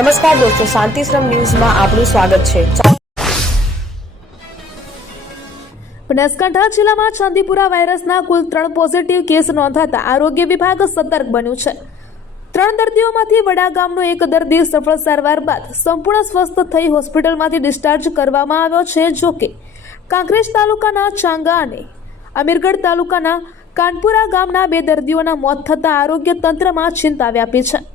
નમસ્કાર દોસ્તો, શાંતિશ્રમ ન્યૂઝમાં આપનું સ્વાગત છે। બનાસકાંઠા જિલ્લામાં ચાંદીપુરા વાયરસના કુલ 3 પોઝિટિવ કેસ નોંધાતા આરોગ્ય વિભાગ સતર્ક બન્યું છે। 3 દર્દીઓમાંથી વડા ગામનો એક દર્દી સફળ સારવાર બાદ સંપૂર્ણ સ્વસ્થ થઈ હોસ્પિટલમાંથી ડિસ્ચાર્જ કરવામાં આવ્યો છે। જોકે કાંકરેજ તાલુકાના ચાંગા અને અમીરગઢ તાલુકાના કાનપુરા ગામના 2 દર્દીઓના મોત થતા આરોગ્ય તંત્રમાં ચિંતા વ્યાપી છે।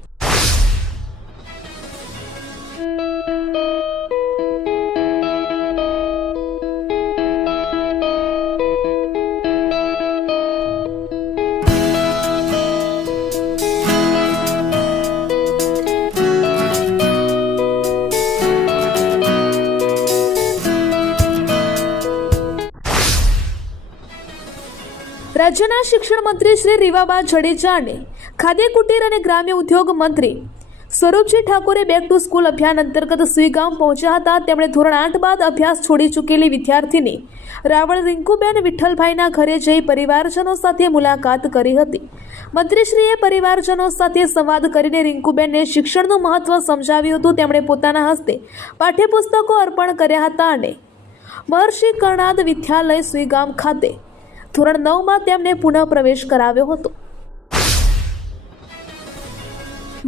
રાજ્યના શિક્ષણ મંત્રી શ્રી રીવાબા જાડેજા અને ખાદ્ય કુટીર અને ગ્રામ્ય ઉદ્યોગ મંત્રી સ્વરૂપજી ઠાકોરે બેક ટુ સ્કૂલ અભિયાન અંતર્ગત સુઈગામ પહોંચ્યા હતા। તેમણે ધોરણ 8 બાદ અભ્યાસ છોડી ચૂકેલી વિદ્યાર્થીની રાવળ રિંકુબેન વિઠ્ઠલભાઈના ઘરે જઈ પરિવારજનો સાથે મુલાકાત કરી હતી। મંત્રીશ્રીએ પરિવારજનો સાથે સંવાદ કરીને રિંકુબેનને શિક્ષણનું મહત્વ સમજાવ્યું હતું। તેમણે પોતાના હસ્તે પાઠ્યપુસ્તકો અર્પણ કર્યા હતા અને મહર્ષિ કર્ણાદ વિદ્યાલય સુઈગામ ખાતે ધોરણ 9 માં તેમને પુનઃ પ્રવેશ કરાવ્યો હતો।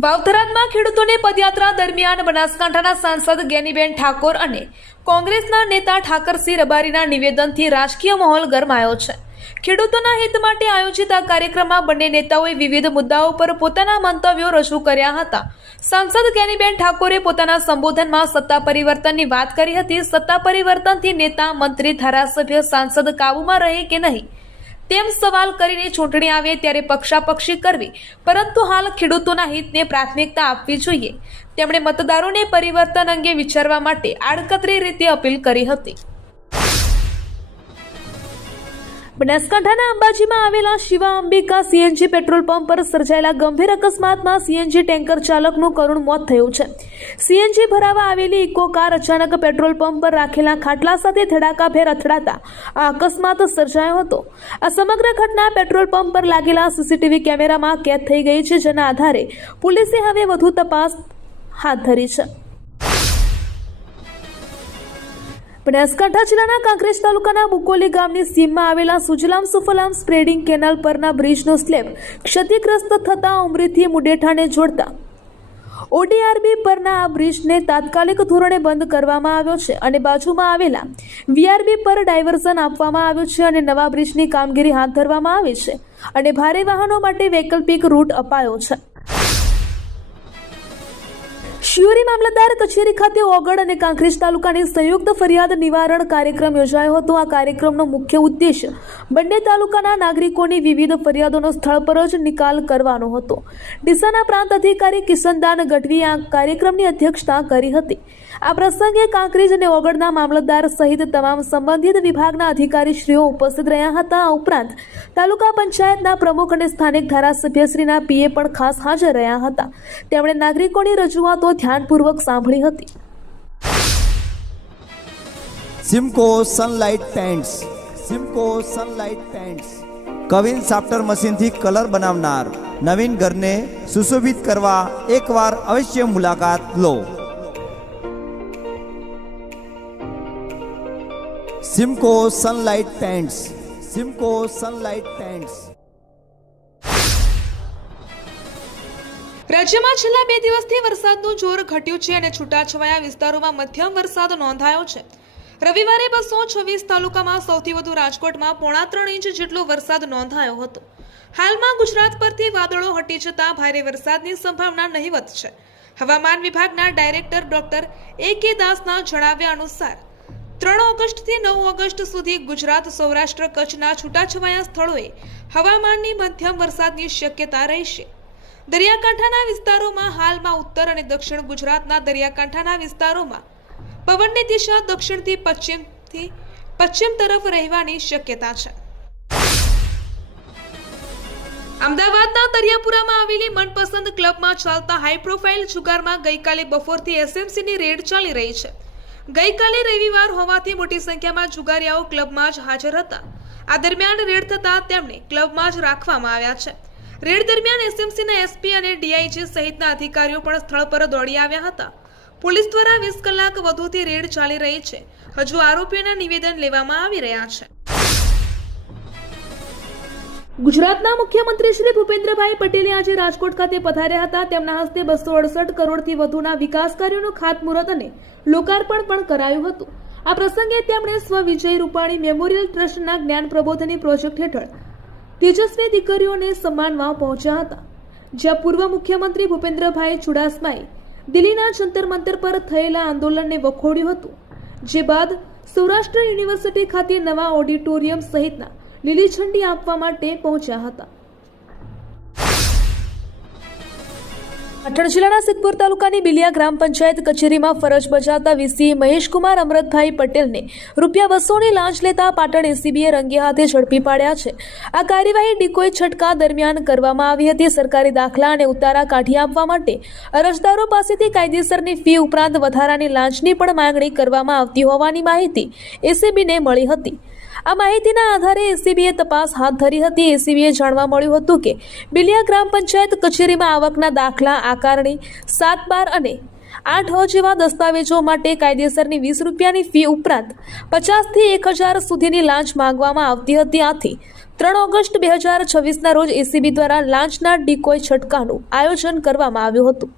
વાવથરામાં ખેડૂતોને પદયાત્રા દરમિયાન બનાસકાંઠાના સાંસદ જ્ઞાનીબેન ઠાકોર અને કોંગ્રેસના નેતા ઠાકરસિંહ રબારીના નિવેદનથી રાજકીય માહોલ ગરમાયો છે। ખેડૂતોના હિત માટે આયોજિત આ કાર્યક્રમમાં બંને નેતાઓએ વિવિધ મુદ્દાઓ પર પોતાના મંતવ્યો રજૂ કર્યા હતા। સાંસદ જ્ઞાનીબેન ઠાકોરે પોતાના સંબોધનમાં સત્તા પરિવર્તનની વાત કરી હતી। સત્તા પરિવર્તનથી નેતા, મંત્રી, ધારાસભ્ય, સાંસદ કાબૂમાં રહે કે નહીં તેમ સવાલ કરીને ચૂંટણી આવે ત્યારે પક્ષાપક્ષી કરવી, પરંતુ હાલ ખેડૂતોના હિતને પ્રાથમિકતા આપવી જોઈએ। તેમણે મતદારોને પરિવર્તન અંગે વિચારવા માટે આડકતરી રીતે અપીલ કરી હતી। બનાસકાંઠાના અંબાજીમાં આવેલા Shiva Ambika CNG petrol pump પર સર્જાયેલા ગંભીર અકસ્માતમાં સીએનજી ટેન્કર ચાલકનું કરુણ મોત થયું છે। સીએનજી ભરાવા આવેલી ઇકો કાર અચાનક પેટ્રોલ પંપ પર રાખેલા ખાટલા સાથે ધડાકાભેર અથડાતા આ અકસ્માત સર્જાયો હતો। આ સમગ્ર ઘટના પેટ્રોલ પંપ પર લાગેલા સીસીટીવી કેમેરામાં કેદ થઈ ગઈ છે, જેના આધારે પોલીસે હવે વધુ તપાસ હાથ ધરી છે। બનાસકાંઠા જિલ્લાના કાંકરેજ તાલુકાના બુકોલી ગામની સીમમાં આવેલા સુજલામ સુફલામ સ્પ્રેડિંગ કેનાલ પરના બ્રિજનો સ્લેબ ક્ષતિગ્રસ્ત થતા ઉમરીથી મુડેઠાને જોડતા ઓડીઆરબી પરના આ બ્રિજને તાત્કાલિક ધોરણે બંધ કરવામાં આવ્યો છે અને બાજુમાં આવેલા વીઆરબી પર ડાયવર્ઝન આપવામાં આવ્યું છે અને નવા બ્રિજની કામગીરી હાથ ધરવામાં આવી છે અને ભારે વાહનો માટે વૈકલ્પિક રૂટ અપાયો છે। શિયોરી મામલતદાર કચેરી ખાતે ઓગળ અને કાંકરેજ તાલુકાની સંયુક્ત ફરિયાદ નિવારણ કાર્યક્રમ યોજાયો હતો। આ કાર્યક્રમનો મુખ્ય ઉદ્દેશ્ય બંને તાલુકાના નાગરિકોની વિવિધ ફરિયાદોનો સ્થળ પર જ નિકાલ કરવાનો હતો। ડીસાના પ્રાંત અધિકારી કિશનદાન ગઢવીએ આ કાર્યક્રમની અધ્યક્ષતા કરી હતી। આ પ્રસંગે કાંકરેજ અને ઓગળના મામલતદાર સહિત તમામ સંબંધિત વિભાગના અધિકારીશ્રીઓ ઉપસ્થિત રહ્યા હતા। આ ઉપરાંત તાલુકા પંચાયતના પ્રમુખ અને સ્થાનિક ધારાસભ્યશ્રીના પીએ પણ ખાસ હાજર રહ્યા હતા। તેમણે નાગરિકોની રજૂઆતો ધ્યાનપૂર્વક સાંભળી હતી। Simco Sunlight Paints, Simco Sunlight Paints કવિન સાફ્ટર મશીનથી કલર બનાવનાર નવીન ઘરને સુશોભિત કરવા એકવાર અવશ્ય મુલાકાત લો। Simco Sunlight Paints, Simco Sunlight Paints. રાજ્યમાં છેલ્લા 2 દિવસથી વરસાદનું જોર ઘટ્યું છે અને છૂટાછવાયા વિસ્તારોમાં મધ્યમ વરસાદ નોંધાયો છે। રવિવારે 226 તાલુકામાં સૌથી વધુ રાજકોટમાં 3.5 ઇંચ જેટલો વરસાદ નોંધાયો હતો। હાલમાં ગુજરાત પરથી વાદળો હટી જતા ભારે વરસાદની સંભાવના નહીવત છે। હવામાન વિભાગના ડાયરેક્ટર ડોક્ટર એ.કે. દાસના જણાવ્યા અનુસાર 3 ઓગસ્ટથી 9 ઓગસ્ટ સુધી ગુજરાત, સૌરાષ્ટ્ર, કચ્છના છૂટાછવાયા સ્થળોએ હવામાનની મધ્યમ વરસાદની શક્યતા રહેશે। દરિયાકાંઠાના વિસ્તારોમાં હાલમાં ઉત્તર અને દક્ષિણ ગુજરાતના દરિયાકાંઠાના વિસ્તારોમાં પવનની દિશા દક્ષિણથી પશ્ચિમ તરફ રહેવાની શક્યતા છે। અમદાવાદના દરિયાપુરામાં આવેલી મનપસંદ ક્લબમાં ચાલતા હાઈ પ્રોફાઇલ જુગારમાં ગઈકાલે બપોરથી એસએમસીની રેડ ચાલી રહી છે। ગઈકાલે રવિવાર હોવાથી મોટી સંખ્યામાં જુગારીયાઓ ક્લબમાં જ હાજર હતા। આ દરમિયાન રેડ થતા તેમને ક્લબમાં જ રાખવામાં આવ્યા છે। રેડ દરમિયાન એસએમસીના એસપી અને ડીઆઈજી સહિતના અધિકારીઓ પણ સ્થળ પર દોડી આવ્યા હતા. પોલીસ દ્વારા 20 કલાક વધુથી રેડ ચાલી રહી છે. હજુ આરોપીઓના નિવેદન લેવામાં આવી રહ્યા છે. ગુજરાતના મુખ્યમંત્રી શ્રી ભૂપેન્દ્રભાઈ પટેલે આજે રાજકોટ ખાતે પધાર્યા હતા. તેમના હસ્તે 268 કરોડથી વધુના વિકાસ કાર્યોનું ખાતમુહૂર્ત અને લોકાર્પણ પણ કરાયું હતું. આ પ્રસંગે તેમણે સ્વ વિજય રૂપાણી મેમોરિયલ ટ્રસ્ટના જ્ઞાન પ્રબોધની પ્રોજેક્ટ હેઠળ તેજસ્વી દીકરીઓને સન્માનવા પહોંચ્યા હતા, જ્યાં પૂર્વ મુખ્યમંત્રી ભૂપેન્દ્રભાઈ ચુડાસમાએ દિલ્હીના જંતર મંતર પર થયેલા આંદોલનને વખોડ્યું હતું. જે બાદ સૌરાષ્ટ્ર યુનિવર્સિટી ખાતે નવા ઓડિટોરિયમ સહિતના લીલી ઝંડી આપવા માટે પહોંચ્યા હતા. પાટણ જિલ્લાના સિદ્ધપુર તાલુકાની બિલિયા ગ્રામ પંચાયત કચેરીમાં ફરજ બજાવતા વીસી મહેશકુમાર અમરતભાઈ પટેલને ₹200ની લાંચ લેતા પાટણ એસીબીએ રંગે હાથે ઝડપી પાડ્યા છે. આ કાર્યવાહી ડિકોય છટકા દરમિયાન કરવામાં આવી હતી. સરકારી દાખલા અને ઉતારા કાઢી આપવા માટે અરજદારો પાસેથી કાયદેસરની ફી ઉપરાંત વધારાની લાંચની પણ માંગણી કરવામાં આવતી હોવાની માહિતી એસીબીને મળી હતી. આ માહિતીના આધારે એસીબીએ તપાસ હાથ ધરી હતી. એસીબીએ જાણવા મળ્યું હતું કે બિલિયા ગ્રામ પંચાયત કચેરીમાં આવકના દાખલા, આકારણી, 7-12 અને 8 જેવા દસ્તાવેજો માટે કાયદેસરની ₹20ની ફી ઉપરાંત 50થી 1000 સુધીની લાંચ માંગવામાં આવતી હતી. આથી 3 ઓગસ્ટ 2026ના રોજ એસીબી દ્વારા લાંચના ડિકોય છટકાનું આયોજન કરવામાં આવ્યું હતું.